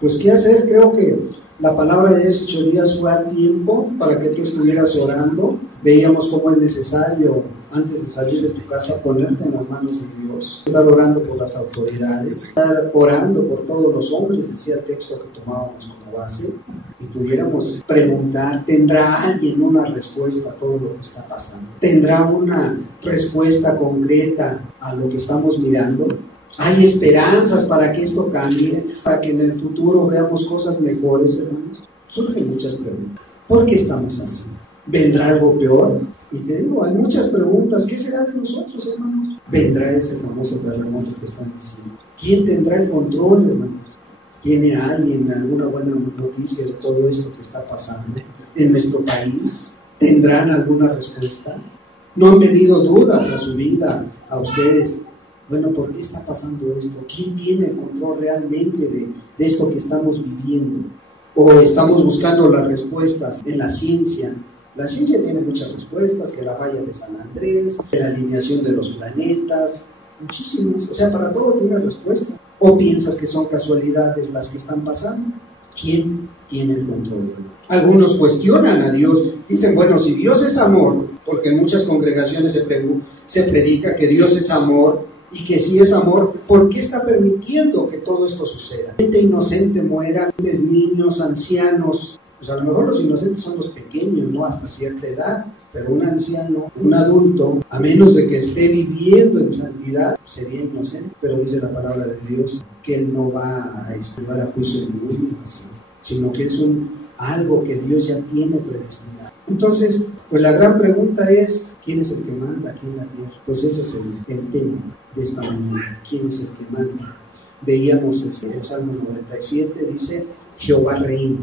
Pues qué hacer, creo que la palabra de esos 8 días fue a tiempo para que tú estuvieras orando. Veíamos cómo es necesario, antes de salir de tu casa, ponerte en las manos de Dios, estar orando por las autoridades, estar orando por todos los hombres, decía el texto que tomábamos como base, y pudiéramos preguntar, ¿tendrá alguien una respuesta a todo lo que está pasando? ¿Tendrá una respuesta concreta a lo que estamos mirando? ¿Hay esperanzas para que esto cambie? ¿Para que en el futuro veamos cosas mejores, hermanos? Surgen muchas preguntas. ¿Por qué estamos así? ¿Vendrá algo peor? Y te digo, hay muchas preguntas. ¿Qué será de nosotros, hermanos? ¿Vendrá ese famoso terremoto que están diciendo? ¿Quién tendrá el control, hermanos? ¿Tiene alguien alguna buena noticia de todo esto que está pasando en nuestro país? ¿Tendrán alguna respuesta? ¿No han venido dudas a su vida, a ustedes? Bueno, ¿por qué está pasando esto? ¿Quién tiene el control realmente de esto que estamos viviendo? ¿O estamos buscando las respuestas en la ciencia? La ciencia tiene muchas respuestas, que la falla de San Andrés, que la alineación de los planetas, muchísimas. O sea, para todo tiene respuesta. ¿O piensas que son casualidades las que están pasando? ¿Quién tiene el control? Algunos cuestionan a Dios. Dicen, bueno, si Dios es amor, porque en muchas congregaciones se predica que Dios es amor, y que si es amor, ¿por qué está permitiendo que todo esto suceda? Gente inocente muera, niños, ancianos. Pues a lo mejor los inocentes son los pequeños, ¿no? Hasta cierta edad, pero un anciano, un adulto, a menos de que esté viviendo en santidad, sería inocente. Pero dice la palabra de Dios que Él no va a llevar a juicio ningún inocente, sino que es algo que Dios ya tiene predestinado. Entonces, pues la gran pregunta es, ¿quién es el que manda aquí en la tierra? Pues ese es el tema de esta mañana. ¿Quién es el que manda? Veíamos el Salmo 97, dice, Jehová reina.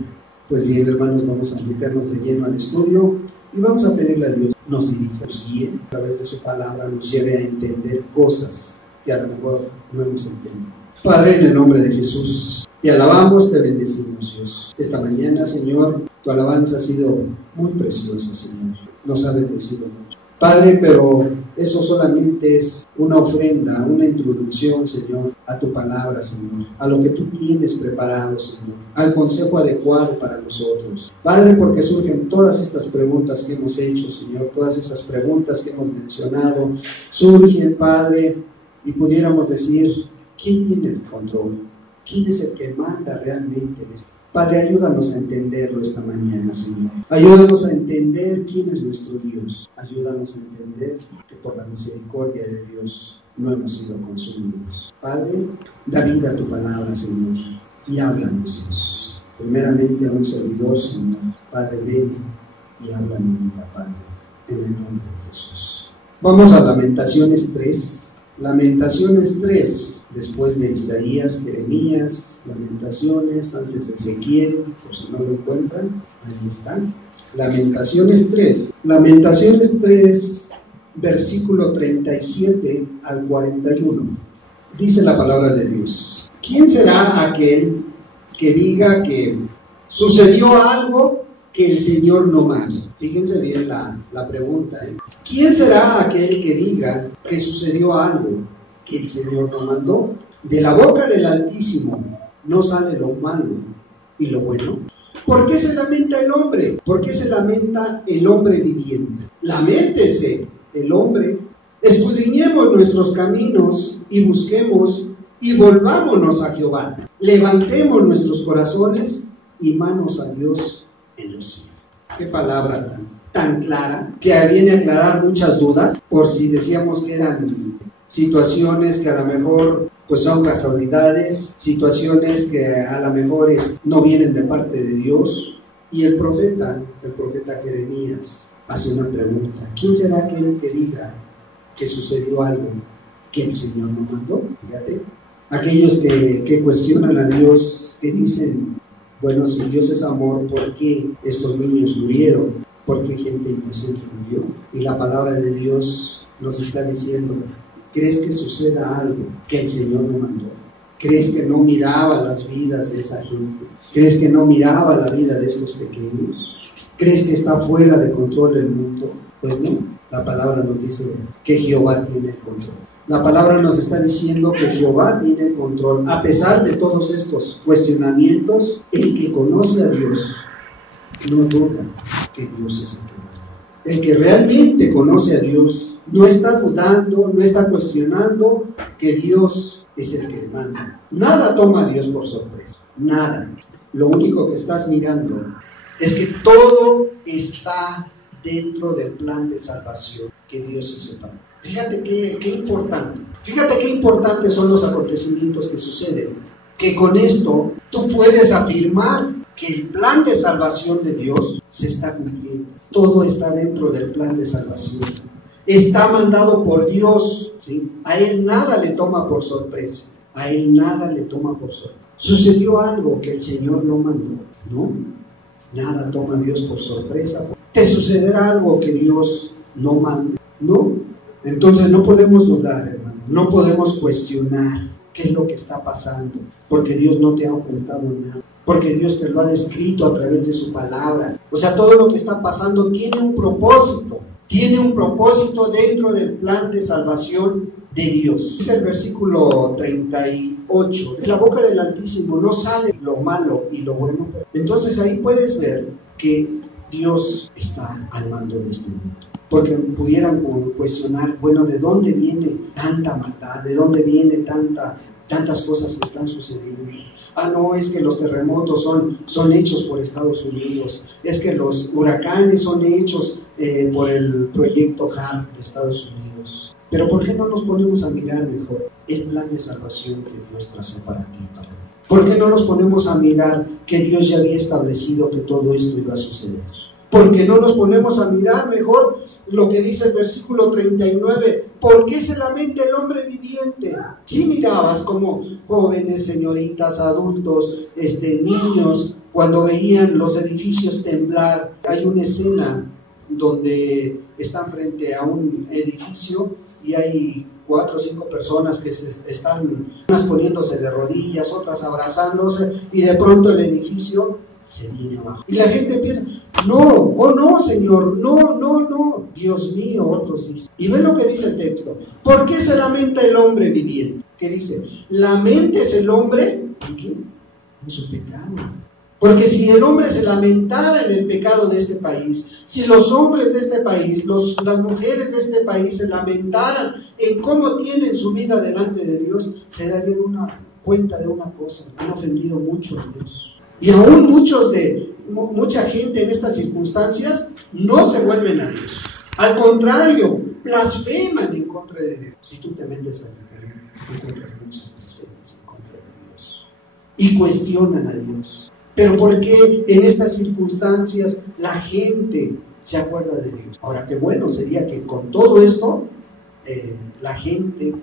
Pues bien, hermanos, vamos a meternos de lleno al estudio y vamos a pedirle a Dios nos dirija, nos guíe, a través de su palabra nos lleve a entender cosas que a lo mejor no hemos entendido. Padre, en el nombre de Jesús, te alabamos, te bendecimos, Dios. Esta mañana, Señor, tu alabanza ha sido muy preciosa, Señor. Nos ha bendecido mucho. Padre, pero eso solamente es una ofrenda, una introducción, Señor, a tu palabra, Señor, a lo que tú tienes preparado, Señor, al consejo adecuado para nosotros. Padre, porque surgen todas estas preguntas que hemos hecho, Señor, todas estas preguntas que hemos mencionado, surgen, Padre, y pudiéramos decir, ¿quién tiene el control? ¿Quién es el que manda realmente en esto? Padre, ayúdanos a entenderlo esta mañana, Señor. Ayúdanos a entender quién es nuestro Dios. Ayúdanos a entender que por la misericordia de Dios no hemos sido consumidos. Padre, da vida a tu palabra, Señor, y háblanos, Dios. Primeramente a un servidor, Señor. Padre, ven y habla mi vida, Padre, en el nombre de Jesús. Vamos a Lamentaciones 3. Lamentaciones 3. Después de Isaías, Jeremías, Lamentaciones, antes de Ezequiel, por si no lo encuentran, ahí están. Lamentaciones 3. Lamentaciones 3, versículo 37 al 41. Dice la palabra de Dios. ¿Quién será aquel que diga que sucedió algo que el Señor no manda? Fíjense bien la pregunta. ¿Quién será aquel que diga que sucedió algo que el Señor no mandó? De la boca del Altísimo no sale lo malo y lo bueno. ¿Por qué se lamenta el hombre? ¿Por qué se lamenta el hombre viviente? Laméntese el hombre, escudriñemos nuestros caminos y busquemos y volvámonos a Jehová. Levantemos nuestros corazones y manos a Dios en los cielos. Qué palabra tan clara, que viene a aclarar muchas dudas, por si decíamos que eran situaciones que a lo mejor pues son casualidades, situaciones que a lo mejor no vienen de parte de Dios. Y el profeta Jeremías hace una pregunta: ¿quién será aquel que diga que sucedió algo que el Señor no mandó? Fíjate, aquellos que cuestionan a Dios, que dicen, bueno, si Dios es amor, ¿por qué estos niños murieron? ¿Por qué gente inocente murió? Y la palabra de Dios nos está diciendo, ¿crees que suceda algo que el Señor no mandó? ¿Crees que no miraba las vidas de esa gente? ¿Crees que no miraba la vida de estos pequeños? ¿Crees que está fuera de control del mundo? Pues no. La palabra nos dice que Jehová tiene el control. La palabra nos está diciendo que Jehová tiene el control. A pesar de todos estos cuestionamientos, el que conoce a Dios no duda que Dios es el que manda. El que realmente conoce a Dios no está dudando, no está cuestionando que Dios es el que manda. Nada toma a Dios por sorpresa. Nada. Lo único que estás mirando es que todo está dentro del plan de salvación que Dios hizo para ti. Fíjate qué importante. Fíjate qué importantes son los acontecimientos que suceden. Que con esto tú puedes afirmar que el plan de salvación de Dios se está cumpliendo. Todo está dentro del plan de salvación. Está mandado por Dios, ¿sí? A Él nada le toma por sorpresa. A Él nada le toma por sorpresa. Sucedió algo que el Señor no mandó, ¿no? Nada toma a Dios por sorpresa. Te sucederá algo que Dios no manda, ¿no? Entonces no podemos dudar, hermano. No podemos cuestionar qué es lo que está pasando, porque Dios no te ha ocultado nada. Porque Dios te lo ha descrito a través de su palabra. O sea, todo lo que está pasando tiene un propósito. Tiene un propósito dentro del plan de salvación de Dios. Dice el versículo 38. De la boca del Altísimo no sale lo malo y lo bueno. Entonces ahí puedes ver que Dios está al mando de este mundo. Porque pudieran cuestionar, bueno, ¿de dónde viene tanta maldad? ¿De dónde viene tantas cosas que están sucediendo? Ah, no, es que los terremotos son hechos por Estados Unidos. Es que los huracanes son hechos por el proyecto HARP de Estados Unidos. Pero ¿por qué no nos ponemos a mirar mejor el plan de salvación que Dios trazó para ti y para mí? ¿Por qué no nos ponemos a mirar que Dios ya había establecido que todo esto iba a suceder? ¿Por qué no nos ponemos a mirar mejor lo que dice el versículo 39? ¿Por qué se lamenta el hombre viviente? Si mirabas como jóvenes, señoritas, adultos, niños, cuando veían los edificios temblar, hay una escena donde están frente a un edificio y hay 4 o 5 personas que están unas poniéndose de rodillas, otras abrazándose, y de pronto el edificio se viene abajo. Y la gente empieza, no, oh no, Señor, no, Dios mío, otros dicen. Y ven lo que dice el texto. ¿Por qué se lamenta el hombre viviente? ¿Qué dice? Laméntese el hombre, ¿en qué? En su pecado. Porque si el hombre se lamentara en el pecado de este país, si los hombres de este país, las mujeres de este país se lamentaran en cómo tienen su vida delante de Dios, se darían cuenta de una cosa: han ofendido mucho a Dios. Y aún mucha gente en estas circunstancias no se vuelven a Dios. Al contrario, blasfeman en contra de Dios. Si tú te metes a Internet, encuentras muchas blasfemias en contra de Dios. Y cuestionan a Dios. Pero ¿por qué en estas circunstancias la gente se acuerda de Dios? Ahora, qué bueno sería que con todo esto la gente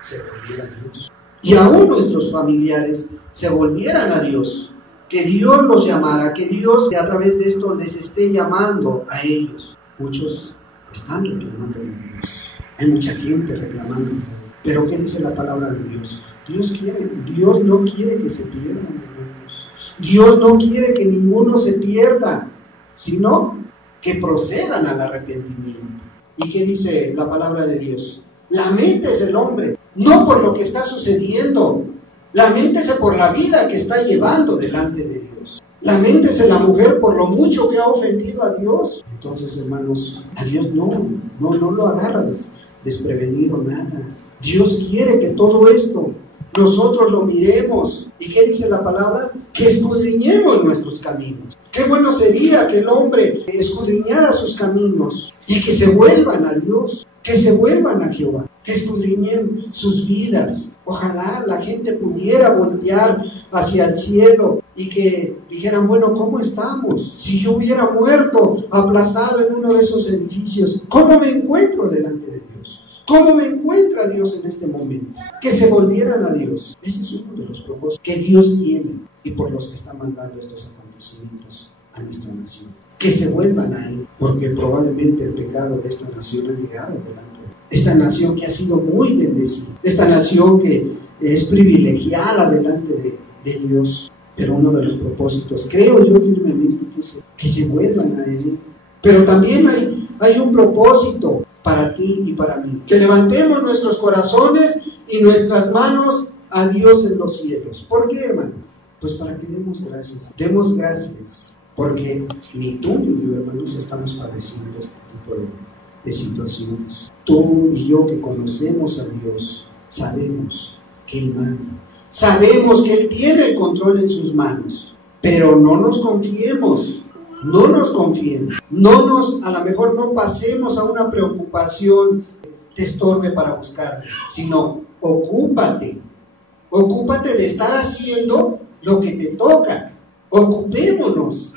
se volviera a Dios. Y aún nuestros familiares se volvieran a Dios. Que Dios los llamara, que Dios a través de esto les esté llamando a ellos. Muchos están reclamando a Dios. Hay mucha gente reclamando. Pero ¿qué dice la palabra de Dios? Dios no quiere que se pierdan. Dios no quiere que ninguno se pierda, sino que procedan al arrepentimiento. ¿Y qué dice la palabra de Dios? Laméntese el hombre, no por lo que está sucediendo. Laméntese por la vida que está llevando delante de Dios. Laméntese la mujer por lo mucho que ha ofendido a Dios. Entonces, hermanos, a Dios no lo agarra desprevenido nada. Dios quiere que todo esto nosotros lo miremos. ¿Y qué dice la palabra? Que escudriñemos nuestros caminos. Qué bueno sería que el hombre escudriñara sus caminos y que se vuelvan a Dios, que se vuelvan a Jehová, que escudriñen sus vidas. Ojalá la gente pudiera voltear hacia el cielo y que dijeran, bueno, ¿cómo estamos? Si yo hubiera muerto aplastado en uno de esos edificios, ¿cómo me encuentro delante de Dios? ¿Cómo me encuentra Dios en este momento? Que se volvieran a Dios. Ese es uno de los propósitos que Dios tiene y por los que está mandando estos acontecimientos a nuestra nación. Que se vuelvan a Él, porque probablemente el pecado de esta nación ha llegado delante de Él. Esta nación que ha sido muy bendecida, esta nación que es privilegiada delante de Dios. Pero uno de los propósitos, creo yo firmemente, que se vuelvan a Él. Pero también hay un propósito para ti y para mí. Que levantemos nuestros corazones y nuestras manos a Dios en los cielos. ¿Por qué, hermano? Pues para que demos gracias. Demos gracias, porque ni tú ni yo, hermanos, estamos padeciendo este tipo de situaciones. Tú y yo que conocemos a Dios, sabemos que Él manda. Sabemos que Él tiene el control en sus manos, pero no nos confiemos. No nos confiemos, a lo mejor no pasemos a una preocupación que te estorbe para buscarle, sino ocúpate de estar haciendo lo que te toca. Ocupémonos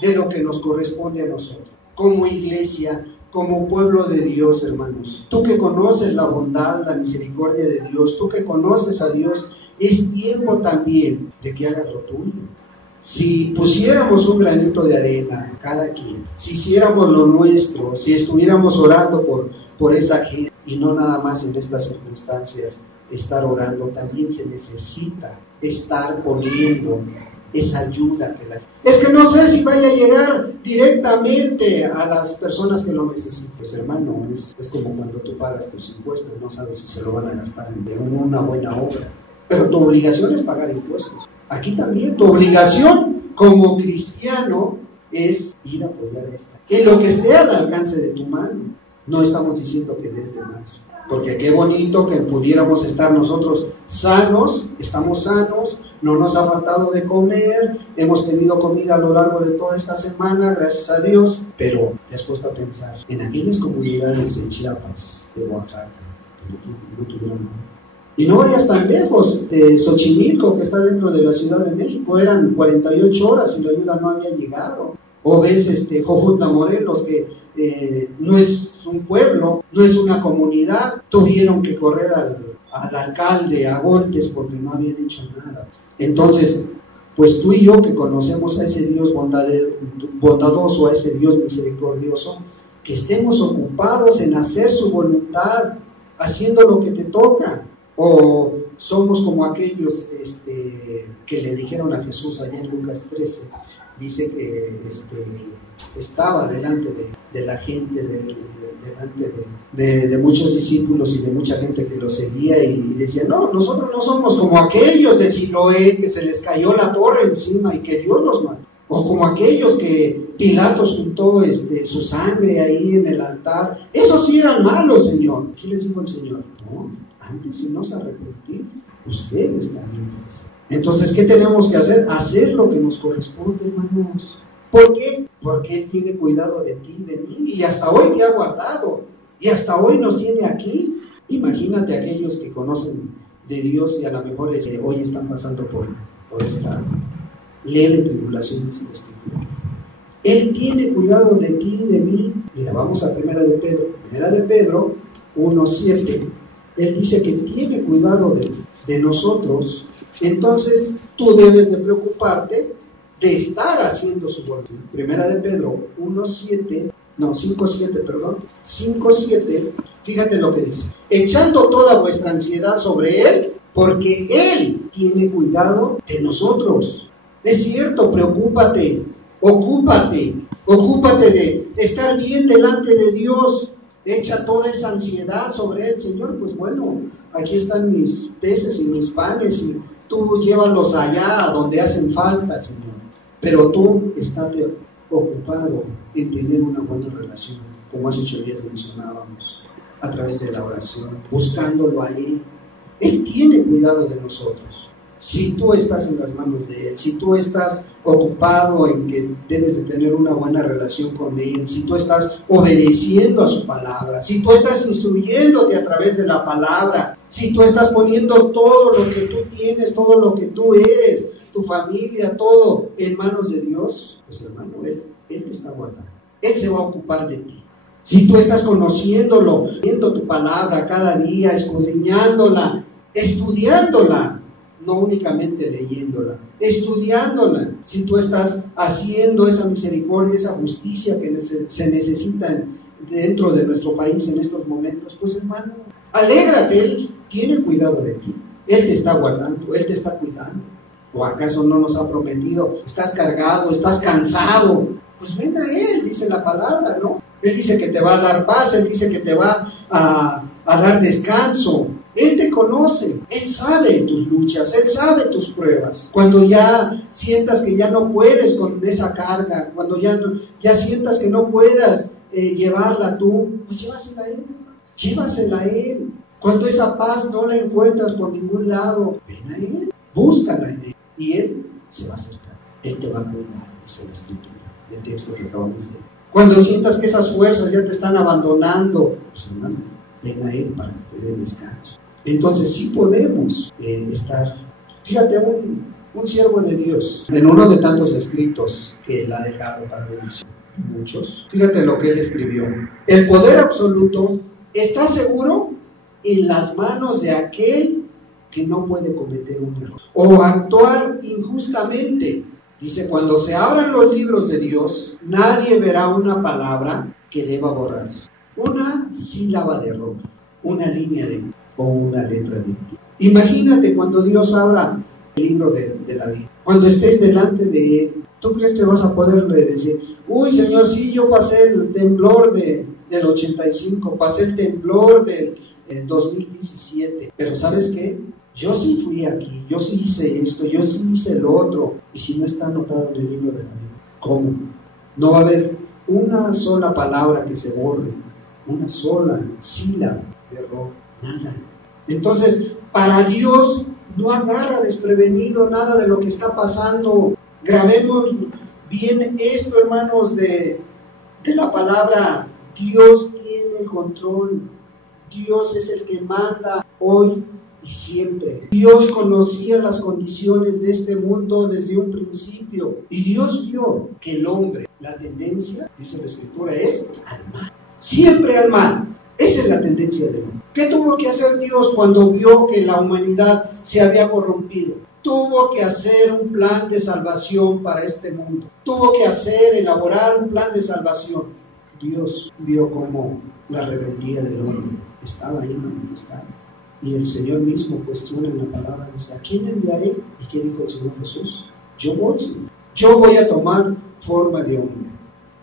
de lo que nos corresponde a nosotros, como iglesia, como pueblo de Dios, hermanos. Tú que conoces la bondad, la misericordia de Dios, tú que conoces a Dios, es tiempo también de que hagas lo tuyo. Si pusiéramos un granito de arena cada quien, si hiciéramos lo nuestro, si estuviéramos orando por esa gente y no nada más en estas circunstancias estar orando, también se necesita estar poniendo esa ayuda. Es que no sé si vaya a llegar directamente a las personas que lo necesitan. Pues hermano, es como cuando tú pagas tus impuestos, no sabes si se lo van a gastar en una buena obra. Pero tu obligación es pagar impuestos. Aquí también tu obligación como cristiano es ir a apoyar a esta. En lo que esté al alcance de tu mano. No estamos diciendo que des de más. Porque qué bonito que pudiéramos estar nosotros sanos, estamos sanos, no nos ha faltado de comer, hemos tenido comida a lo largo de toda esta semana, gracias a Dios. Pero te has puesto a pensar en aquellas comunidades de Chiapas, de Oaxaca, que no tuvieron nada. Y no vayas tan lejos, de Xochimilco, que está dentro de la Ciudad de México, eran 48 horas y la ayuda no había llegado. O ves Jojutla, Morelos, que no es un pueblo, no es una comunidad, tuvieron que correr al alcalde a golpes porque no habían hecho nada. Entonces, pues tú y yo que conocemos a ese Dios bondadoso, a ese Dios misericordioso, que estemos ocupados en hacer su voluntad, haciendo lo que te toca. O somos como aquellos que le dijeron a Jesús allá en Lucas 13, dice que estaba delante de la gente, delante de muchos discípulos y de mucha gente que lo seguía y decía, no, nosotros no somos como aquellos de Siloé que se les cayó la torre encima y que Dios los mató, o como aquellos que Pilatos juntó su sangre ahí en el altar. Esos sí eran malos, Señor. ¿Qué les dijo el Señor? No, antes si no os arrepentís, ustedes también. Entonces, ¿qué tenemos que hacer? Hacer lo que nos corresponde, hermanos. ¿Por qué? Porque Él tiene cuidado de ti y de mí, y hasta hoy te ha guardado, y hasta hoy nos tiene aquí. Imagínate aquellos que conocen de Dios y a lo mejor hoy están pasando por esta leve tribulación de este tipo. Él tiene cuidado de ti y de mí. Mira, vamos a Primera de Pedro 1:7. Él dice que tiene cuidado de nosotros. Entonces tú debes de preocuparte de estar haciendo su voluntad. Primera de Pedro 5:7, fíjate lo que dice: echando toda vuestra ansiedad sobre Él, porque Él tiene cuidado de nosotros. Es cierto, preocúpate, ocúpate de estar bien delante de Dios. Echa toda esa ansiedad sobre Él. Señor, pues bueno, aquí están mis peces y mis panes y tú llévalos allá donde hacen falta, Señor. Pero tú estate ocupado en tener una buena relación, como hace 8 días mencionábamos, a través de la oración, buscándolo ahí. Él tiene cuidado de nosotros. Si tú estás en las manos de Él, si tú estás ocupado en que debes de tener una buena relación con Él, si tú estás obedeciendo a su palabra, si tú estás instruyéndote a través de la palabra, si tú estás poniendo todo lo que tú tienes, todo lo que tú eres, tu familia, todo en manos de Dios, pues hermano, Él te está guardando. Él se va a ocupar de ti. Si tú estás conociéndolo, viendo tu palabra cada día, escudriñándola, estudiándola, no únicamente leyéndola, estudiándola. Si tú estás haciendo esa misericordia, esa justicia que se necesita dentro de nuestro país en estos momentos, pues hermano, alégrate, Él tiene cuidado de ti. Él te está guardando, Él te está cuidando. ¿O acaso no nos ha prometido? Estás cargado, estás cansado, pues ven a Él, dice la palabra, ¿no? Él dice que te va a dar paz, Él dice que te va a dar descanso. Él te conoce, Él sabe tus luchas, Él sabe tus pruebas. Cuando ya sientas que ya no puedes con esa carga, cuando ya sientas que no puedas llevarla tú, pues llévasela a Él, llévasela a Él. Cuando esa paz no la encuentras por ningún lado, ven a Él, búscala en Él, y Él se va a acercar, Él te va a cuidar, dice la Escritura, el texto que acabamos de leer. Cuando sientas que esas fuerzas ya te están abandonando, pues hermano, ven a Él para que te dé descanso. Entonces sí podemos estar. Fíjate, un siervo de Dios, en uno de tantos escritos que él ha dejado para bendición, muchos, fíjate lo que él escribió. El poder absoluto está seguro en las manos de aquel que no puede cometer un error o actuar injustamente. Dice, cuando se abran los libros de Dios, nadie verá una palabra que deba borrarse, una sílaba de error, una línea de o una letra de pie. Imagínate cuando Dios abra el libro de la vida, cuando estés delante de Él, ¿tú crees que vas a poderle decir, uy Señor, sí, yo pasé el temblor del 85, pasé el temblor del 2017, pero ¿sabes qué? Yo sí fui aquí, yo sí hice esto, yo sí hice lo otro, y si no está anotado en el libro de la vida, ¿cómo? No va a haber una sola palabra que se borre, una sola sílaba de error. Nada. Entonces, para Dios no agarra desprevenido nada de lo que está pasando. Grabemos bien esto, hermanos, de la palabra. Dios tiene el control. Dios es el que manda hoy y siempre. Dios conocía las condiciones de este mundo desde un principio. Y Dios vio que el hombre, la tendencia, dice la Escritura, es al mal. Siempre al mal. Esa es la tendencia del hombre. ¿Qué tuvo que hacer Dios cuando vio que la humanidad se había corrompido? Tuvo que hacer un plan de salvación para este mundo. Tuvo que elaborar un plan de salvación. Dios vio cómo la rebeldía del hombre estaba ahí manifestada. Y el Señor mismo cuestiona en la palabra, dice, ¿a quién enviaré? ¿Y qué dijo el Señor Jesús? Yo voy, Señor. Yo voy a tomar forma de hombre.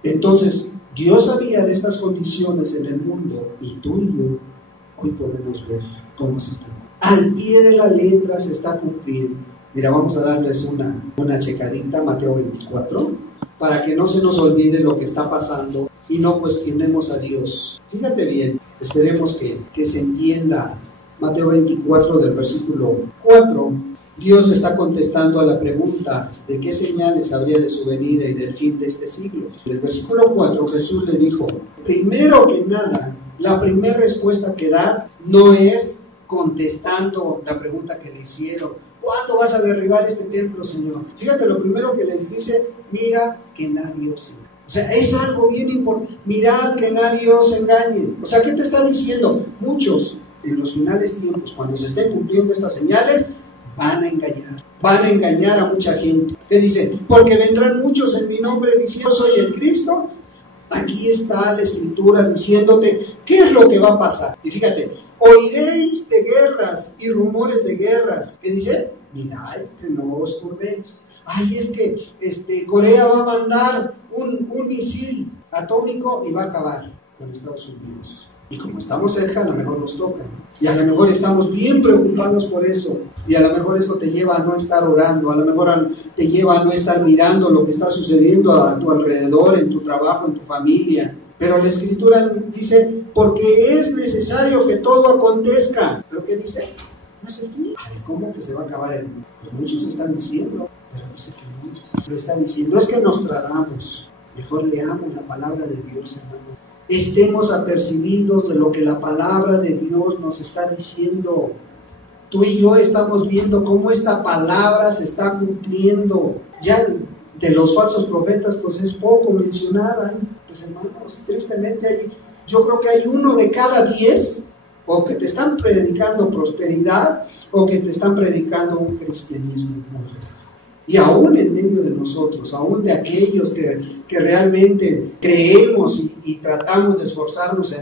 Entonces, Dios sabía de estas condiciones en el mundo y tú y yo hoy podemos ver cómo se está cumpliendo. Al pie de la letra se está cumpliendo. Mira, vamos a darles una checadita, Mateo 24, para que no se nos olvide lo que está pasando y no cuestionemos a Dios. Fíjate bien, esperemos que se entienda. Mateo 24 del versículo 4, Dios está contestando a la pregunta de qué señales habría de su venida y del fin de este siglo. En el versículo 4 Jesús le dijo, primero que nada, la primera respuesta que da no es contestando la pregunta que le hicieron, ¿cuándo vas a derribar este templo, Señor? Fíjate, lo primero que les dice, mira que nadie os engañe. O sea, es algo bien importante, mirad que nadie os engañe. O sea, ¿qué te está diciendo? Muchos en los finales tiempos, cuando se estén cumpliendo estas señales, van a engañar a mucha gente. ¿Qué dice? Porque vendrán muchos en mi nombre diciendo soy el Cristo. Aquí está la Escritura diciéndote qué es lo que va a pasar. Y fíjate, oiréis de guerras y rumores de guerras. ¿Qué dice? Mirad que no os turbéis. Ay, es que Corea va a mandar un misil atómico y va a acabar con Estados Unidos. Y como estamos cerca, a lo mejor nos toca. Y a lo mejor estamos bien preocupados por eso. Y a lo mejor eso te lleva a no estar orando. A lo mejor te lleva a no estar mirando lo que está sucediendo a tu alrededor, en tu trabajo, en tu familia. Pero la Escritura dice, porque es necesario que todo acontezca. ¿Pero qué dice? No es el fin. Ay, ¿cómo que se va a acabar el mundo? Pues muchos están diciendo, pero dice que no. Lo está diciendo. Es que nos tratamos. Mejor leamos la palabra de Dios, hermano. Estemos apercibidos de lo que la palabra de Dios nos está diciendo. Tú y yo estamos viendo cómo esta palabra se está cumpliendo. Ya de los falsos profetas, pues es poco mencionar. Pues hermanos, tristemente yo creo que hay 1 de cada 10 o que te están predicando prosperidad o que te están predicando un cristianismo muy real. Y aún en medio de nosotros, aún de aquellos que realmente creemos y tratamos de esforzarnos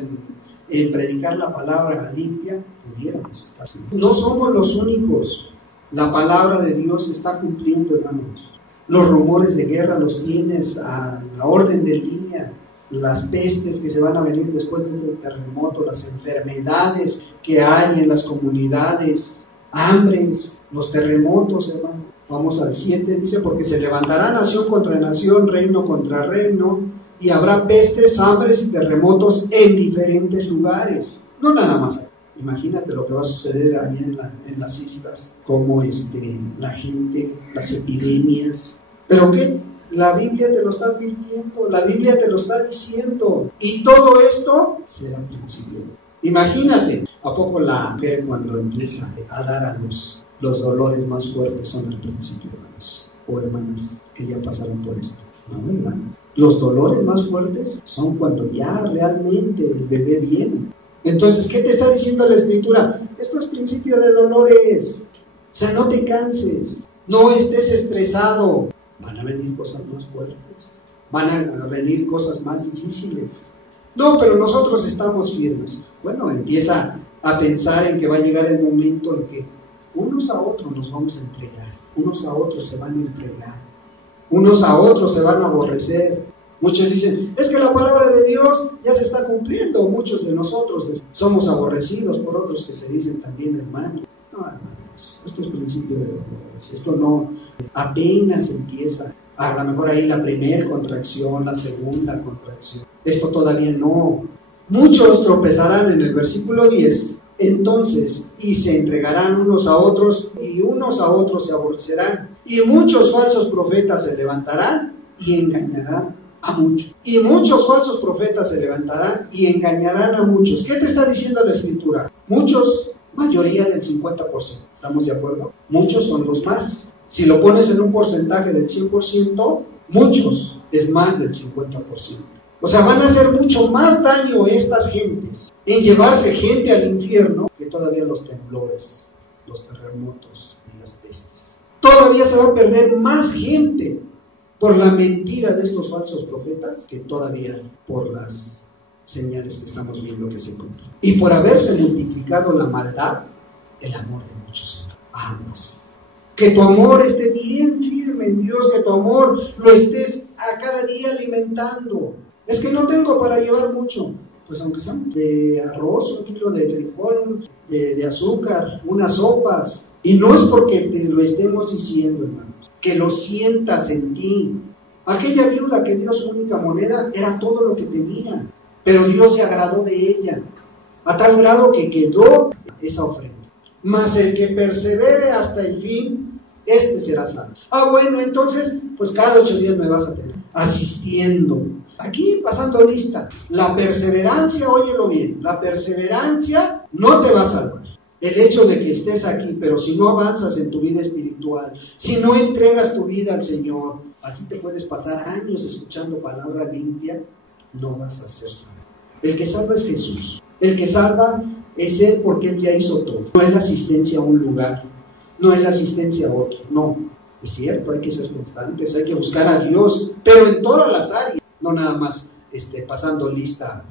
en predicar la palabra limpia, pudiéramos estar. No somos los únicos. La palabra de Dios se está cumpliendo, hermanos. Los rumores de guerra los tienes a la orden del día. las pestes que se van a venir después del terremoto, las enfermedades que hay en las comunidades, hambres, los terremotos, hermano. Vamos al 7, dice, porque se levantará nación contra nación, reino contra reino, y habrá pestes, hambres y terremotos en diferentes lugares. No nada más. Imagínate lo que va a suceder ahí en las islas, como la gente, las epidemias. ¿Pero qué? La Biblia te lo está advirtiendo, la Biblia te lo está diciendo. Y todo esto será principio. Imagínate, ¿a poco la mujer cuando empieza a dar a luz, los dolores más fuertes son al principio, hermanos o hermanas que ya pasaron por esto? No, ¿verdad? Los dolores más fuertes son cuando ya realmente el bebé viene. Entonces, ¿qué te está diciendo la Escritura? Esto es principio de dolores. O sea, no te canses, no estés estresado. Van a venir cosas más fuertes, van a venir cosas más difíciles. No, pero nosotros estamos firmes. Bueno, empieza a pensar en que va a llegar el momento en que unos a otros nos vamos a entregar, unos a otros se van a entregar, unos a otros se van a aborrecer. Muchos dicen, es que la palabra de Dios ya se está cumpliendo. Muchos de nosotros somos aborrecidos por otros que se dicen también hermanos. No, hermanos, esto es principio de dolores. Esto no, apenas empieza. A lo mejor ahí la primera contracción, la segunda contracción. Esto todavía no. Muchos tropezarán en el versículo 10. Entonces, y se entregarán unos a otros, y unos a otros se aborrecerán. Y muchos falsos profetas se levantarán y engañarán a muchos. Y muchos falsos profetas se levantarán y engañarán a muchos. ¿Qué te está diciendo la Escritura? Muchos, mayoría del 50%. ¿Estamos de acuerdo? Muchos son los más. Si lo pones en un porcentaje del 100%, muchos es más del 50%. O sea, van a hacer mucho más daño estas gentes en llevarse gente al infierno que todavía los temblores, los terremotos y las pestes. Todavía se va a perder más gente por la mentira de estos falsos profetas que todavía por las señales que estamos viendo que se cumplen. Y por haberse multiplicado la maldad, el amor de muchos amas. Que tu amor esté bien firme en Dios, que tu amor lo estés a cada día alimentando. Es que no tengo para llevar mucho. Pues aunque sea de arroz, 1 kilo de frijol, de azúcar, unas sopas. Y no es porque te lo estemos diciendo, hermanos, que lo sientas en ti. Aquella viuda que dio su única moneda era todo lo que tenía, pero Dios se agradó de ella, a tal grado que quedó esa ofrenda. Mas el que persevere hasta el fin, este será salvo. Bueno, entonces, pues cada 8 días me vas a tener asistiendo. Aquí pasando lista, la perseverancia, óyelo bien, la perseverancia no te va a salvar. El hecho de que estés aquí, pero si no avanzas en tu vida espiritual, si no entregas tu vida al Señor, así te puedes pasar años escuchando palabra limpia, no vas a ser salvo. El que salva es Jesús. El que salva es Él porque Él ya hizo todo. No es la asistencia a un lugar, no es la asistencia a otro, no. Es cierto, hay que ser constantes, hay que buscar a Dios, pero en todas las áreas. No nada más pasando lista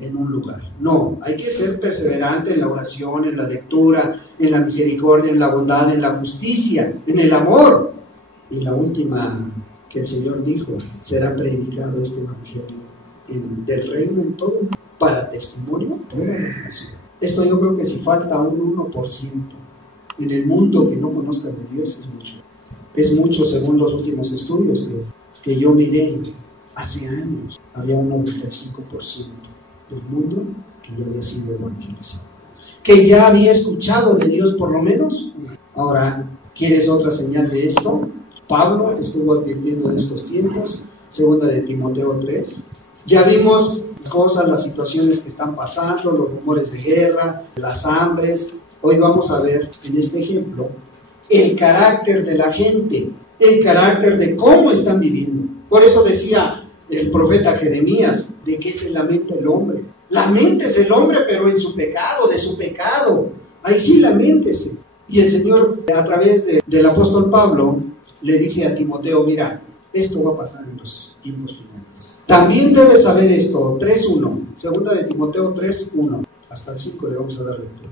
en un lugar. No, hay que ser perseverante en la oración, en la lectura, en la misericordia, en la bondad, en la justicia, en el amor. Y la última que el Señor dijo, será predicado este evangelio del reino en todo para testimonio a todas las naciones. Esto yo creo que si falta un 1% en el mundo que no conozca de Dios es mucho. Es mucho según los últimos estudios que yo miré. Hace años había un 95% del mundo que ya había sido evangelizado, que ya había escuchado de Dios por lo menos. Ahora, ¿quieres otra señal de esto? Pablo estuvo advirtiendo de estos tiempos, 2 de Timoteo 3. Ya vimos cosas, las situaciones que están pasando, los rumores de guerra, las hambres. Hoy vamos a ver en este ejemplo el carácter de la gente, el carácter de cómo están viviendo. Por eso decía el profeta Jeremías, ¿de qué se lamenta el hombre? Laméntese el hombre, pero en su pecado, de su pecado. Ahí sí laméntese. Y el Señor, a través del apóstol Pablo, le dice a Timoteo, mira, esto va a pasar en los tiempos finales. También debes saber esto, 3.1, 2 de Timoteo 3.1, hasta el 5 le vamos a dar lectura.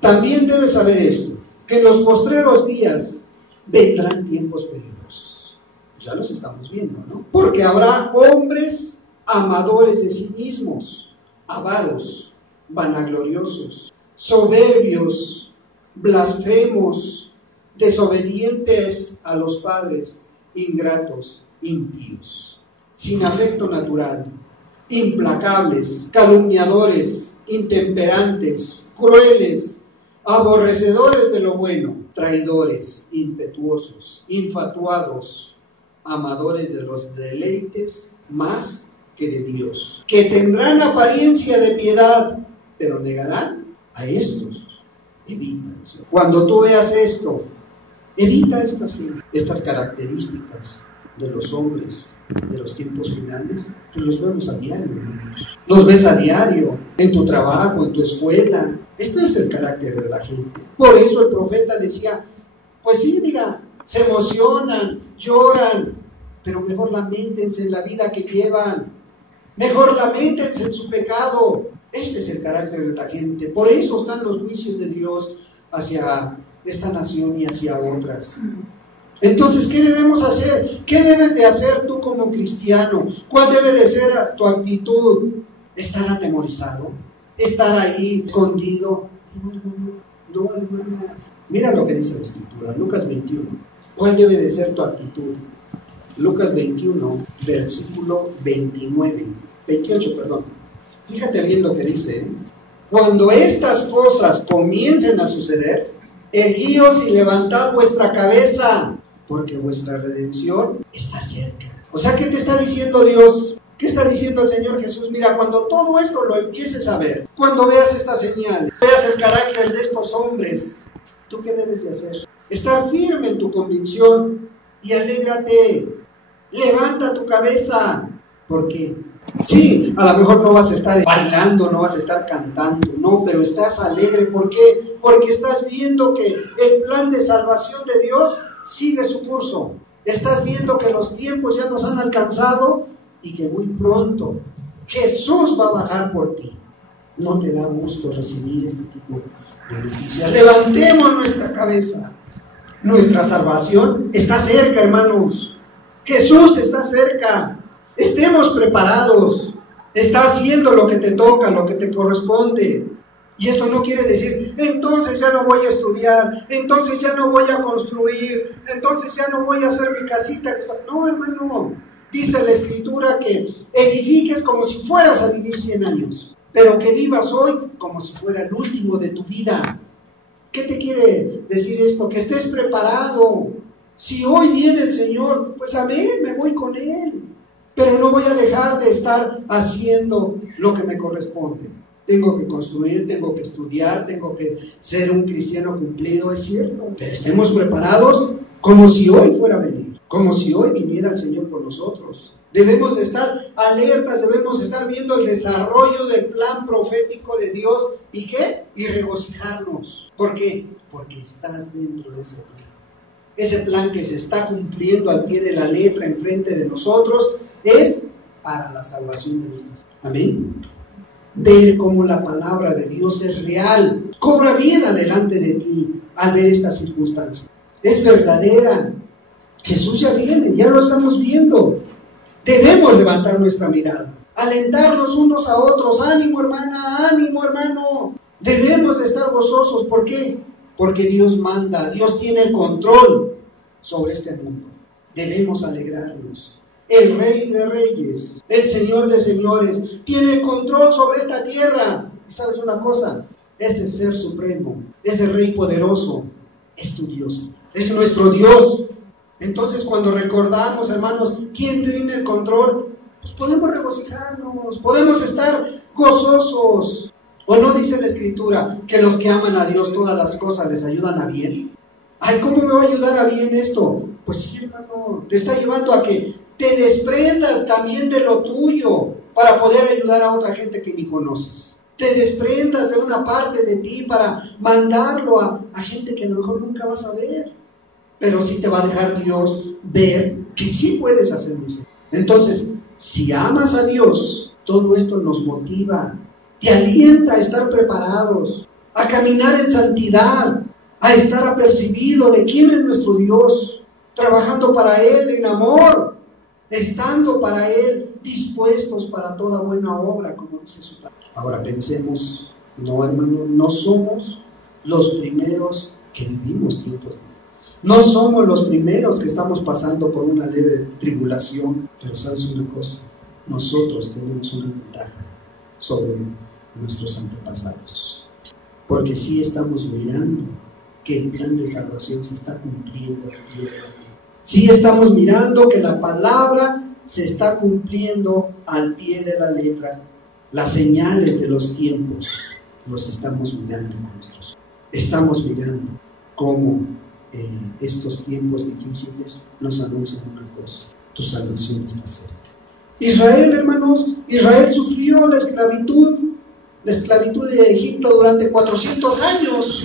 También debes saber esto, que en los postreros días vendrán tiempos peligrosos. Ya los estamos viendo, ¿no? Porque habrá hombres amadores de sí mismos, avaros, vanagloriosos, soberbios, blasfemos, desobedientes a los padres, ingratos, impíos, sin afecto natural, implacables, calumniadores, intemperantes, crueles, aborrecedores de lo bueno, traidores, impetuosos, infatuados, amadores de los deleites más que de Dios, que tendrán apariencia de piedad, pero negarán a estos. Evita eso. Cuando tú veas esto, evita estas características de los hombres de los tiempos finales. Tú los vemos a diario, los ves a diario, en tu trabajo, en tu escuela. Esto es el carácter de la gente. Por eso el profeta decía, pues sí, mira, se emocionan, lloran, pero mejor lamentense en la vida que llevan, mejor lamentense en su pecado. Este es el carácter de la gente. Por eso están los juicios de Dios hacia esta nación y hacia otras. Entonces, ¿qué debemos hacer? ¿Qué debes de hacer tú como cristiano? ¿Cuál debe de ser tu actitud? ¿Estar atemorizado? ¿Estar ahí escondido? No, hermana. Mira lo que dice la Escritura, Lucas 21. ¿Cuál debe de ser tu actitud? Lucas 21, versículo 28, perdón. Fíjate bien lo que dice, ¿eh? Cuando estas cosas comiencen a suceder, erguíos y levantad vuestra cabeza, porque vuestra redención está cerca. O sea, ¿qué te está diciendo Dios? ¿Qué está diciendo el Señor Jesús? Mira, cuando todo esto lo empieces a ver, cuando veas estas señales, veas el carácter de estos hombres, ¿tú qué debes de hacer? Estar firme en tu convicción y alégrate. Levanta tu cabeza. ¿Por qué? Sí, a lo mejor no vas a estar bailando, no vas a estar cantando, no, pero estás alegre. ¿Por qué? Porque estás viendo que el plan de salvación de Dios sigue su curso. Estás viendo que los tiempos ya nos han alcanzado y que muy pronto Jesús va a bajar por ti. ¿No te da gusto recibir este tipo de noticias? Levantemos nuestra cabeza. Nuestra salvación está cerca, hermanos. Jesús está cerca. Estemos preparados. Está haciendo lo que te toca, lo que te corresponde. Y eso no quiere decir, entonces ya no voy a estudiar, entonces ya no voy a construir, entonces ya no voy a hacer mi casita. No, hermano. Dice la Escritura que edifiques como si fueras a vivir 100 años, pero que vivas hoy como si fuera el último de tu vida. ¿Qué te quiere decir esto? Que estés preparado. Si hoy viene el Señor, pues amén, me voy con Él. Pero no voy a dejar de estar haciendo lo que me corresponde. Tengo que construir, tengo que estudiar, tengo que ser un cristiano cumplido, es cierto. Pero estemos preparados como si hoy fuera a venir, como si hoy viniera el Señor por nosotros. Debemos estar alertas, debemos estar viendo el desarrollo del plan profético de Dios. ¿Y qué? Y regocijarnos. ¿Por qué? Porque estás dentro de ese plan. Ese plan que se está cumpliendo al pie de la letra enfrente de nosotros es para la salvación de nuestras almas. Amén. Ver cómo la palabra de Dios es real, cobra vida delante de ti al ver estas circunstancias. Es verdadera. Jesús ya viene, ya lo estamos viendo. Debemos levantar nuestra mirada, alentarnos unos a otros. Ánimo, hermana, ánimo, hermano. Debemos de estar gozosos. ¿Por qué? Porque Dios manda, Dios tiene el control sobre este mundo. Debemos alegrarnos. El Rey de Reyes, el Señor de Señores, tiene control sobre esta tierra. ¿Y sabes una cosa? Ese ser supremo, ese Rey poderoso, es tu Dios, es nuestro Dios. Entonces, cuando recordamos, hermanos, quién tiene el control, pues podemos regocijarnos, podemos estar gozosos. ¿O no dice la Escritura que los que aman a Dios todas las cosas les ayudan a bien? Ay, ¿cómo me va a ayudar a bien esto? Pues sí, hermano, te está llevando a que te desprendas también de lo tuyo para poder ayudar a otra gente que ni conoces. Te desprendas de una parte de ti para mandarlo a gente que a lo mejor nunca vas a ver. Pero sí te va a dejar Dios ver que sí puedes hacer eso. Entonces, si amas a Dios, todo esto nos motiva, te alienta a estar preparados, a caminar en santidad, a estar apercibido de quién es nuestro Dios, trabajando para Él en amor. estando para Él dispuestos para toda buena obra, como dice su palabra. Ahora pensemos, no hermano, no somos los primeros que vivimos tiempos de vida. No somos los primeros que estamos pasando por una leve tribulación, pero sabes una cosa, nosotros tenemos una ventaja sobre nuestros antepasados, porque sí estamos mirando que el plan de salvación se está cumpliendo. Sí estamos mirando que la palabra se está cumpliendo al pie de la letra. Las señales de los tiempos los estamos mirando con nuestros ojos. Estamos mirando cómo estos tiempos difíciles nos anuncian una cosa: tu salvación está cerca. Israel, hermanos, Israel sufrió la esclavitud de Egipto durante 400 años.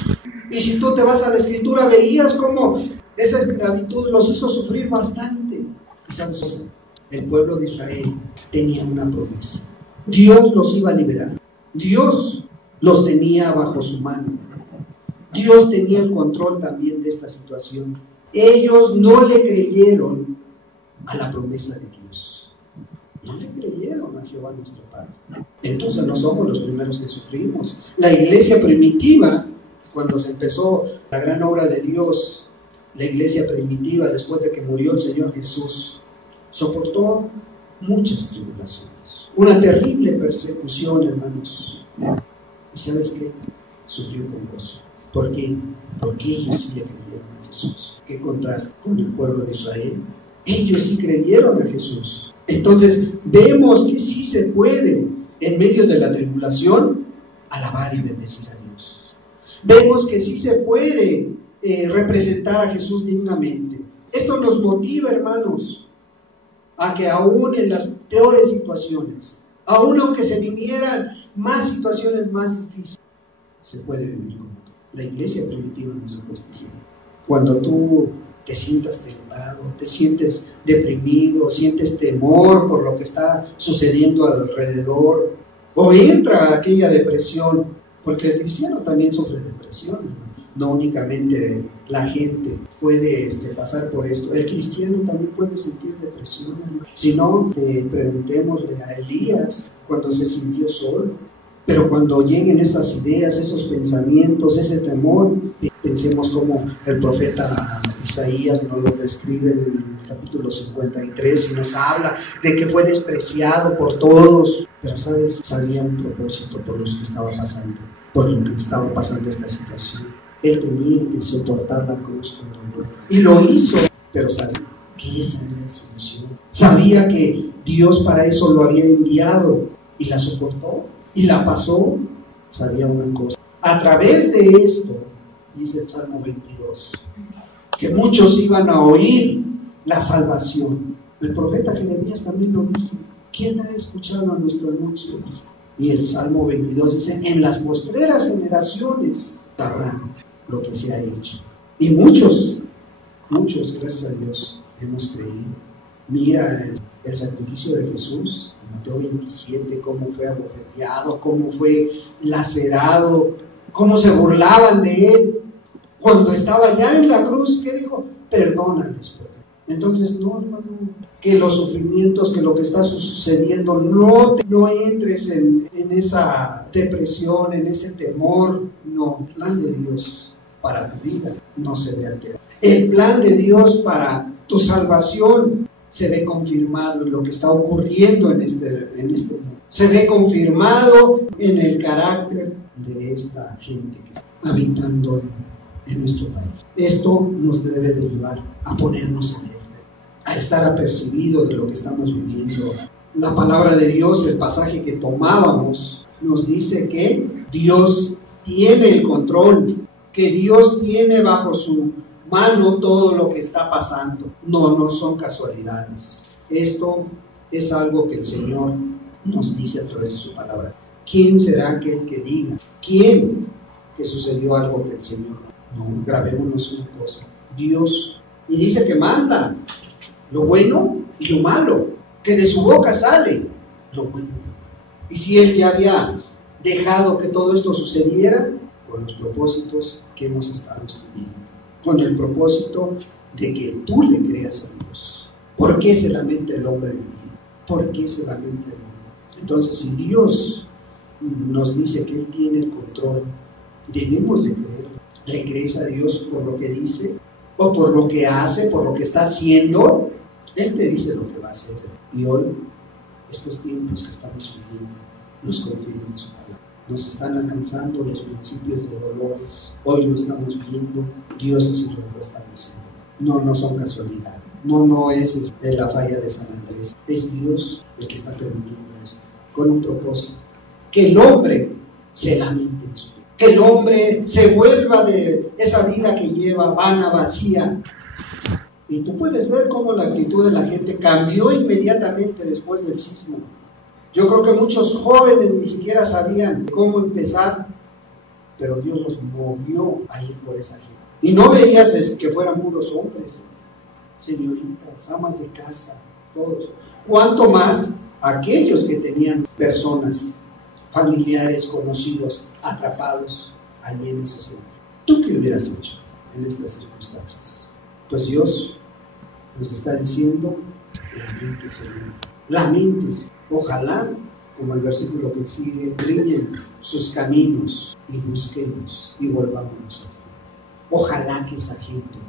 Y si tú te vas a la Escritura, veías cómo esa esclavitud los hizo sufrir bastante. ¿Y sabes cosa? El pueblo de Israel tenía una promesa. Dios los iba a liberar. Dios los tenía bajo su mano. Dios tenía el control también de esta situación. Ellos no le creyeron a la promesa de Dios. No le creyeron a Jehová nuestro Padre. Entonces no somos los primeros que sufrimos. La iglesia primitiva, cuando se empezó la gran obra de Dios, la iglesia primitiva, después de que murió el Señor Jesús, soportó muchas tribulaciones, una terrible persecución, hermanos. ¿Y sabes qué? Sufrió con gozo. ¿Por qué? Porque ellos sí le creyeron a Jesús. ¿Qué contraste con el pueblo de Israel? Ellos sí creyeron a Jesús. Entonces vemos que sí se puede, en medio de la tribulación, alabar y bendecir a Dios. Vemos que sí se puede representar a Jesús dignamente. Esto nos motiva, hermanos, a que aún en las peores situaciones, aún aunque se vinieran más situaciones más difíciles, se puede vivir como tú. La iglesia primitiva nos ha puesto ejemplo. Cuando tú te sientas tentado, te sientes deprimido, sientes temor por lo que está sucediendo alrededor, o entra aquella depresión, porque el cristiano también sufre depresión. No únicamente la gente puede pasar por esto, el cristiano también puede sentir depresión. Si no, preguntémosle a Elías cuando se sintió solo. Pero cuando lleguen esas ideas, esos pensamientos, ese temor, pensemos como el profeta Isaías nos lo describe en el capítulo 53 y nos habla de que fue despreciado por todos, pero sabes, sabía un propósito por los que estaba pasando, por lo que estaba pasando esta situación. Él tenía que soportar la cruz con dolor y lo hizo, pero sabía que esa era su misión. Sabía que Dios para eso lo había enviado y la soportó. Y la pasó, sabía una cosa. A través de esto, dice el Salmo 22, que muchos iban a oír la salvación. El profeta Jeremías también lo dice. ¿Quién ha escuchado a nuestro anuncio? Y el Salmo 22 dice, en las postreras generaciones sabrán lo que se ha hecho. Y muchos, gracias a Dios, hemos creído. Mira el sacrificio de Jesús, Mateo 27, cómo fue abofeteado, cómo fue lacerado, cómo se burlaban de él. Cuando estaba ya en la cruz, ¿qué dijo? Perdónales. Entonces, no, hermano, que los sufrimientos, que lo que está sucediendo, no entres en esa depresión, en ese temor. No, el plan de Dios para tu vida no se ve alterado. El plan de Dios para tu salvación se ve confirmado en lo que está ocurriendo en este mundo. Se ve confirmado en el carácter de esta gente que está habitando en nuestro país. Esto nos debe de llevar a ponernos alerta, a estar apercibidos de lo que estamos viviendo. La palabra de Dios, el pasaje que tomábamos, nos dice que Dios tiene el control, que Dios tiene bajo su mano todo lo que está pasando. No son casualidades. Esto es algo que el Señor nos dice a través de su palabra. ¿Quién será aquel que diga? ¿Quién que sucedió algo que el Señor no? Grabémonos una cosa. Dios, y dice que manda lo bueno y lo malo, que de su boca sale lo bueno. Y si Él ya había dejado que todo esto sucediera, con los propósitos que hemos estado estudiando, con el propósito de que tú le creas a Dios, ¿Por qué se lamenta el hombre en ti? ¿Por qué se lamenta el hombre? Entonces, si Dios nos dice que Él tiene el control, debemos de creer. ¿Le crees a Dios por lo que dice? ¿O por lo que hace, por lo que está haciendo? Él te dice lo que va a hacer. Y hoy, estos tiempos que estamos viviendo, nos confirman su palabra. Nos están alcanzando los principios de dolores. Hoy lo estamos viendo. Dios así lo está diciendo. No son casualidad. No es la falla de San Andrés. Es Dios el que está permitiendo esto, con un propósito. Que el hombre se lamente en su vida. Que el hombre se vuelva de esa vida que lleva vana, vacía. Y tú puedes ver cómo la actitud de la gente cambió inmediatamente después del sismo. Yo creo que muchos jóvenes ni siquiera sabían cómo empezar, pero Dios los movió a ir por esa gente. Y no veías que fueran puros hombres, señoritas, amas de casa, todos. Cuanto más aquellos que tenían personas, familiares, conocidos, atrapados allí en esos centros. ¿Tú qué hubieras hecho en estas circunstancias? Pues Dios nos está diciendo, lamentes. Ojalá, como el versículo que sigue, riñen sus caminos y busquemos y volvamos a Dios. Ojalá que esa gente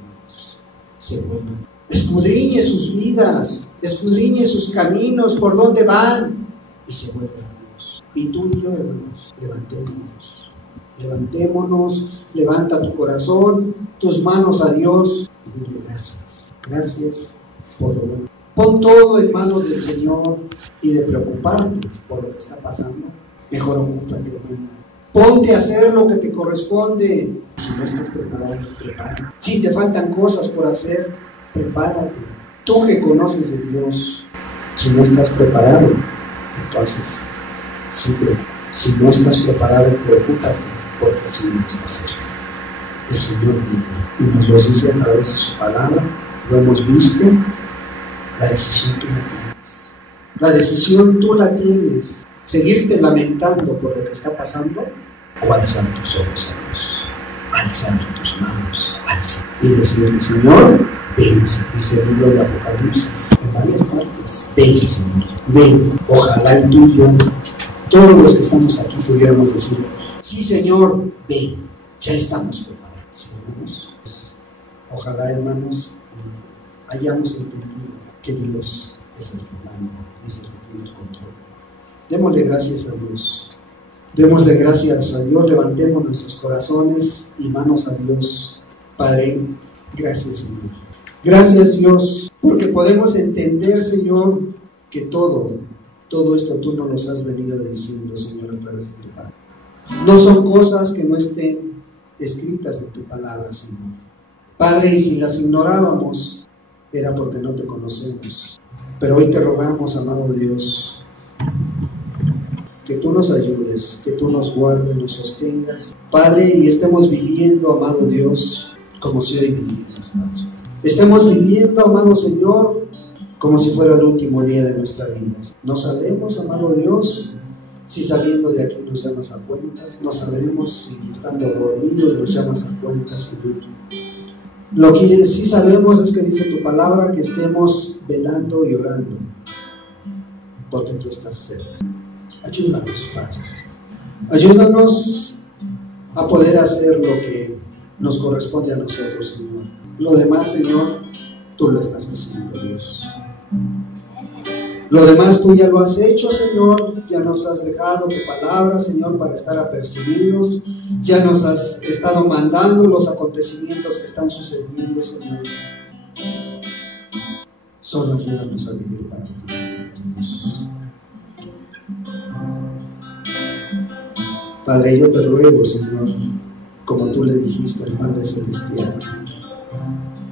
se vuelva. Escudriñe sus vidas, escudriñe sus caminos, por dónde van, y se vuelva a Dios. Y tú y yo, hermanos, levantémonos, levanta tu corazón, tus manos a Dios y dile gracias. Gracias por lo bueno. Pon todo en manos del Señor y de preocuparte por lo que está pasando. Mejor ocúpate, hermano. Ponte a hacer lo que te corresponde. Si no estás preparado, prepárate. Si te faltan cosas por hacer, prepárate. Tú que conoces de Dios, si no estás preparado, entonces, siempre, si no estás preparado, preocúpate, porque el Señor está cerca. El Señor vive y nos lo dice a través de su palabra. Lo hemos visto. La decisión tú la tienes. La decisión tú la tienes. Seguirte lamentando por lo que está pasando o alzar tus ojos a Dios, alzar tus manos y decirle, Señor, ven, dice el libro de Apocalipsis en varias partes, ven, Señor, ven. Ojalá y tú y yo, todos los que estamos aquí, pudiéramos decirle, sí, Señor, ven, ya estamos preparados, hermanos. Pues, ojalá, hermanos, hayamos entendido que Dios es el que manda, es el que tiene el control. Démosle gracias a Dios. Démosle gracias a Dios. Levantemos nuestros corazones y manos a Dios. Padre, gracias, Señor. Gracias, Dios, porque podemos entender, Señor, que todo esto tú nos los has venido diciendo, Señor, a través de tu palabra. No son cosas que no estén escritas en tu palabra, Señor. Padre, y si las ignorábamos, era porque no te conocemos. Pero hoy te rogamos, amado Dios, que tú nos ayudes, que tú nos guardes, nos sostengas, Padre, y estemos viviendo, amado Dios, como si hoy vivieras, Padre. Estemos viviendo, amado Señor, como si fuera el último día de nuestra vida. No sabemos, amado Dios, si saliendo de aquí nos llamas a cuentas, no sabemos si estando dormidos nos llamas a cuentas, Señor. Lo que sí sabemos es que dice tu palabra que estemos velando y orando, porque tú estás cerca. Ayúdanos, Padre. Ayúdanos a poder hacer lo que nos corresponde a nosotros, Señor. Lo demás, Señor, tú lo estás haciendo, Dios. Lo demás tú ya lo has hecho, Señor. Ya nos has dejado tu palabra, Señor, para estar apercibidos. Ya nos has estado mandando los acontecimientos que están sucediendo, Señor. Solo ayúdanos a vivir para ti, Dios. Padre, yo te ruego, Señor, como tú le dijiste al Padre Celestial,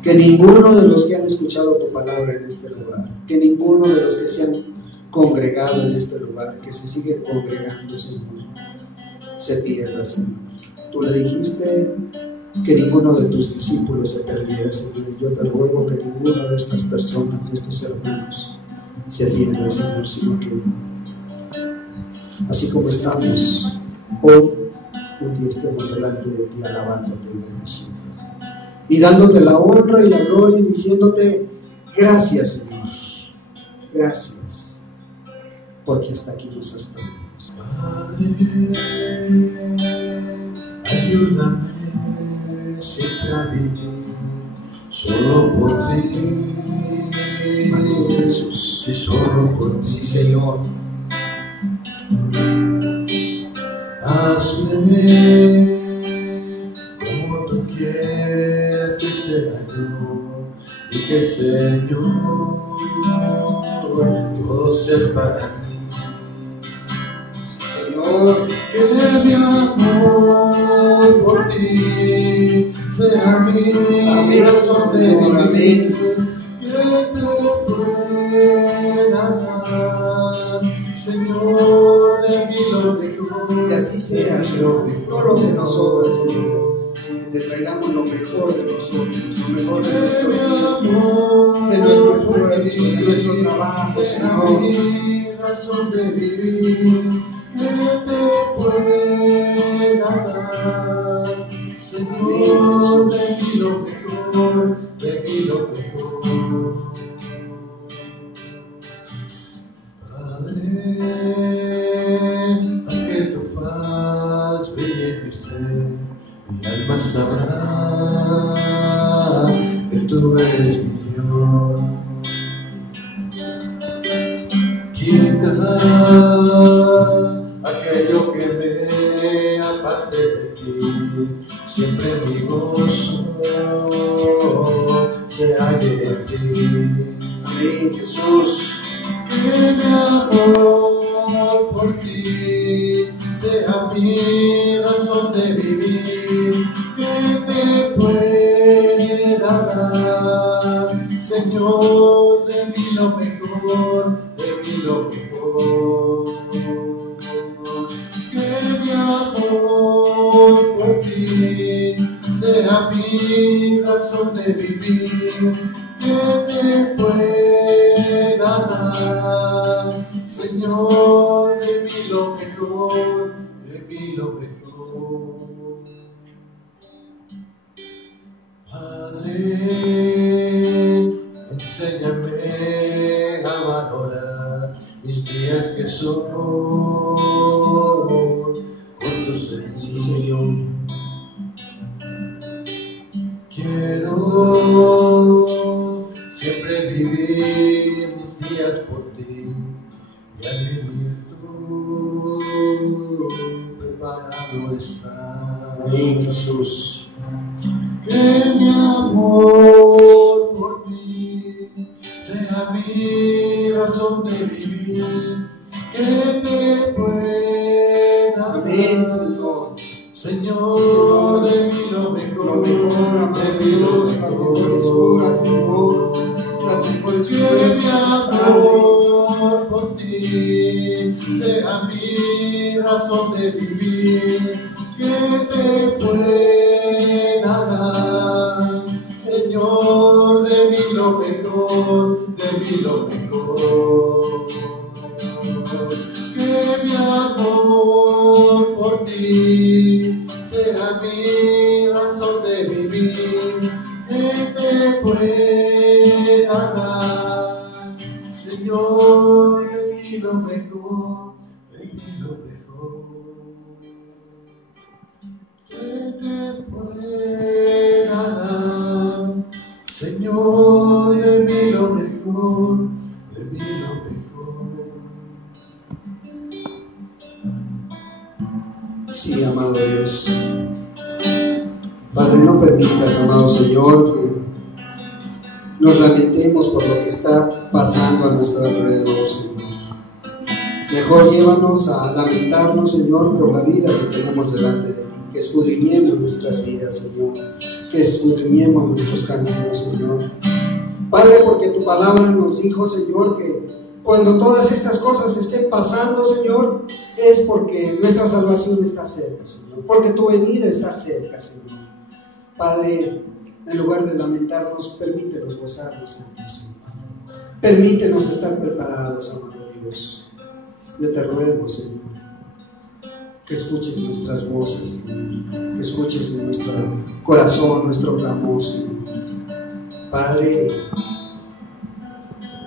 que ninguno de los que han escuchado tu palabra en este lugar, que ninguno de los que se han congregado en este lugar, que se siguen congregando, Señor, se pierda, Señor. Tú le dijiste que ninguno de tus discípulos se perdiera, Señor. Yo te ruego que ninguna de estas personas, de estos hermanos, se pierda, Señor, sino que así como estamos hoy, un día estemos delante de ti alabándote y bendiciendo y dándote la honra y la gloria y diciéndote gracias, Señor, Gracias, porque hasta aquí nos has traído. Padre, ayúdame siempre a vivir solo por ti. Amén, Jesús. Sí, solo por ti. Sí, Señor. Hazme como tú quieras que sea yo, y que Señor todo sea para mí. Señor, Que mi amor por ti sea mi amén, razón de Señor, vivir. amén. Que te pueda dar, Señor, de mí lo mejor. Que así sea, Señor, no lo de nosotros, Señor. Que te traigamos lo mejor de nosotros, lo mejor de Que mi nuestro esfuerzo, de nuestro trabajo, sea Señor. mi razón de vivir. Que te pueda dar, Señor, de mí lo mejor, de mí lo mejor. Padre, a que tu faz brille en mi ser, mi alma sabrá que tú eres mi Dios. Quita aquello que me aparte de ti, siempre mi gozo se halle en ti. Amén, Jesús. Que mi amor por ti sea mi razón de vivir, que te pueda dar, Señor, de mí lo mejor, de mí lo mejor. Que mi amor por ti sea mi razón de vivir, que te pueda dar, Señor, de mí lo mejor, de mí lo mejor. Padre, enséñame a valorar mis días que son cortos en Sí, ti. Señor. Quiero siempre vivir mis días por ti, y al vivir tú preparado estás. Amén, Jesús. Que mi amor por ti sea mi razón de vivir, que te pueda Amén, dar, Señor. Señor, de mí lo Lo mejor, mejor, de mí lo las mejores horas, Señor. Las mejores que mi amor por ti sea mi razón de vivir, que te pueda dar, Señor, de mí lo mejor, de mí lo mejor. Que mi amor por ti sea mi razón de vivir, que te pueda dar, Señor, de mí lo mejor, de mí lo mejor. Que te pueda dar, Señor, de mí lo mejor, de mí lo mejor. Sí, amado Dios. Padre, no permitas, amado Señor, que nos lamentemos por lo que está pasando a nuestro alrededor, Señor. Mejor llévanos a lamentarnos, Señor, por la vida que tenemos delante de ti, que escudriñemos nuestras vidas, Señor, que escudriñemos nuestros caminos, Señor. Padre, porque tu palabra nos dijo, Señor, que cuando todas estas cosas estén pasando, Señor, es porque nuestra salvación está cerca, Señor, porque tu venida está cerca, Señor. Padre, en lugar de lamentarnos, permítenos gozarnos en ti, Señor. Permítenos estar preparados, amado Dios. Yo te ruego, Señor, que escuches nuestras voces, Señor, que escuches nuestro corazón, nuestro clamor, Señor. Padre,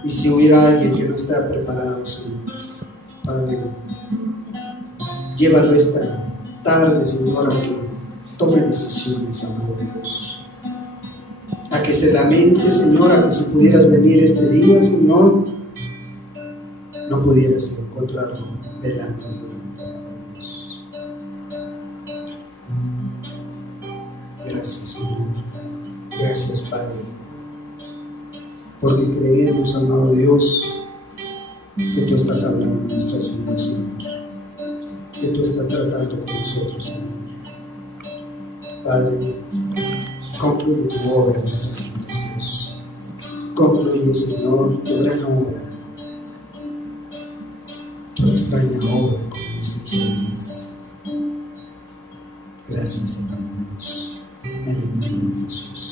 Y si hubiera alguien que no está preparado, Señor, Padre, llévalo esta tarde, Señor, a que tome decisiones, amado Dios. A que se lamente, Señor, a que si pudieras venir este día, Señor, no pudieras encontrarlo delante de Dios. Gracias, Señor. Gracias, Padre. Porque creemos, amado Dios, que tú estás hablando en nuestras vidas, Señor. Que tú estás tratando con nosotros, Señor. Padre, concluye tu obra en nuestras vidas, Dios. Concluye, Señor, tu gran obra, tu extraña obra con nuestras vidas. Gracias, Señor Dios, en el nombre de Jesús.